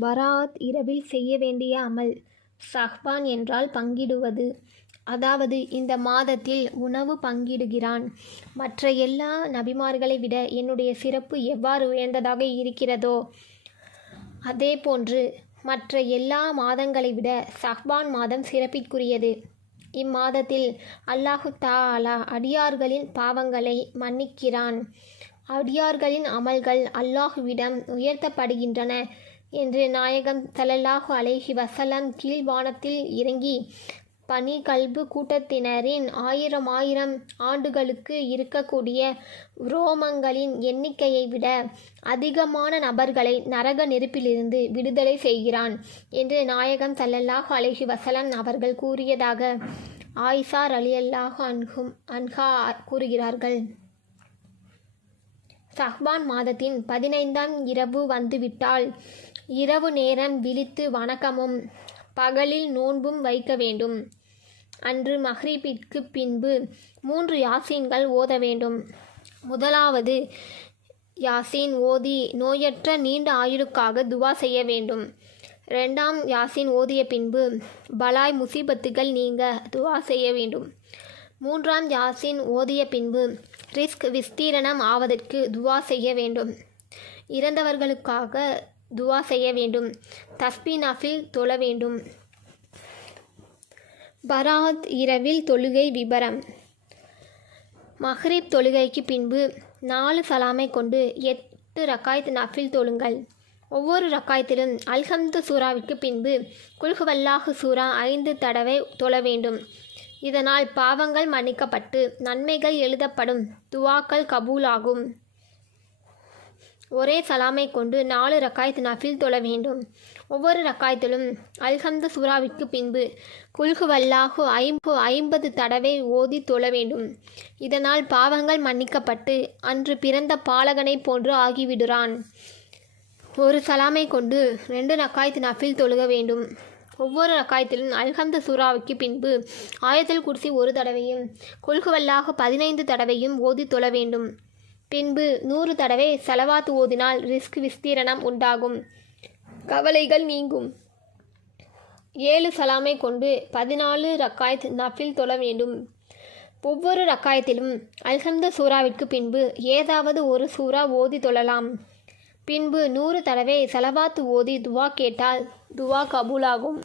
பராத் இரவில் செய்ய வேண்டிய அமல் சஹ்பான் என்றால் பங்கிடுவது. அதாவது இந்த மாதத்தில் உணவு பங்கிடுகிறான். மற்ற எல்லா நபிமார்களை விட என்னுடைய சிறப்பு எவ்வாறு உயர்ந்ததாக இருக்கிறதோ அதே போன்று மற்ற எல்லா மாதங்களை விட சஹ்பான் மாதம் சிறப்பிற்குரியது. இம்மாதத்தில் அல்லாஹு தாலா அடியார்களின் பாவங்களை மன்னிக்கிறான். அடியார்களின் அமல்கள் அல்லாஹுவிடம் உயர்த்தப்படுகின்றன. என்று நாயகம் ஸல்லல்லாஹு அலைஹி வசலம் கீழ்வானத்தில் இறங்கி பனி கல்பு கூட்டத்தினரின் ஆயிரம் ஆயிரம் ஆண்டுகளுக்கு இருக்கக்கூடிய உரோமங்களின் எண்ணிக்கையை விட அதிகமான நபர்களை நரக நெருப்பிலிருந்து விடுதலை செய்கிறான் என்று நாயகம் சல்லல்லாஹு அலைஹி வசலம் அவர்கள் கூறியதாக ஆயிஷா ரலியல்லாஹு அன்ஹும் அன்ஹா கூறுகிறார்கள். சஹ்பான் மாதத்தின் பதினைந்தாம் இரவு வந்துவிட்டால் இரவு நேரம் விழித்து வணக்கமும் பகலில் நோன்பும் வைக்க வேண்டும். அன்று மஹ்ரீபிற்கு பின்பு மூன்று யாசீன்கள் ஓத வேண்டும். முதலாவது யாசீன் ஓதி நோயற்ற நீண்ட ஆயுளுக்காக துவா செய்ய வேண்டும். ரெண்டாம் யாசின் ஓதிய பின்பு பலாய் முசீபத்துகள் நீங்க துவா செய்ய வேண்டும். மூன்றாம் யாசின் ஓதிய பின்பு ரிஸ்க் விஸ்தீரணம் ஆவதற்கு துவா செய்ய வேண்டும். இறந்தவர்களுக்காக துவா செய்ய வேண்டும். தஸ்பி நஃபில் தொழ வேண்டும். பராத் இரவில் தொழுகை விபரம். மஹ்ரீப் தொழுகைக்கு பின்பு நாலு சலாமை கொண்டு எட்டு ரக்காயத் நஃபில் தொழுங்கள். ஒவ்வொரு ரக்காயத்திலும் அல்ஹம்து சூராவிற்கு பின்பு குல்ஹுவல்லாஹு சூரா ஐந்து தடவை தொழ வேண்டும். இதனால் பாவங்கள் மன்னிக்கப்பட்டு நன்மைகள் எழுதப்படும். துவாக்கள் கபூலாகும். ஒரே சலாமை கொண்டு நாலு ரக்காயத் நஃபில் தொழ வேண்டும். ஒவ்வொரு ரக்காயத்திலும் அல்ஹம்து சூராவிற்கு பின்பு குல்கு வல்லாஹு ஐம்பு ஐம்பது தடவை ஓதி தொழ வேண்டும். இதனால் பாவங்கள் மன்னிக்கப்பட்டு அன்று பிறந்த பாலகனை போன்று ஆகிவிடுறான். ஒரு சலாமை கொண்டு ரெண்டு ரக்காயத் நஃபில் தொழுக வேண்டும். ஒவ்வொரு ரக்காயத்திலும் அல்ஹம்து சூறாவுக்கு பின்பு ஆயத்தில் குர்சி ஒரு தடவையும் கொள்குவல்லாக பதினைந்து தடவையும் ஓதி தொழ வேண்டும். பின்பு நூறு தடவை செலவாத்து ஓதினால் ரிஸ்க் விஸ்தீரணம் உண்டாகும். கவலைகள் நீங்கும். ஏழு சலாமை கொண்டு பதினாலு ரக்காயத் நஃபில் தொழ வேண்டும். ஒவ்வொரு ரக்காயத்திலும் அல்ஹம்த சூறாவிற்கு பின்பு ஏதாவது ஒரு சூறா ஓதி தொழலாம். பின்பு நூறு தடவை செலவாத்து ஓதி துவா கேட்டால் துவா கபூலாகும்.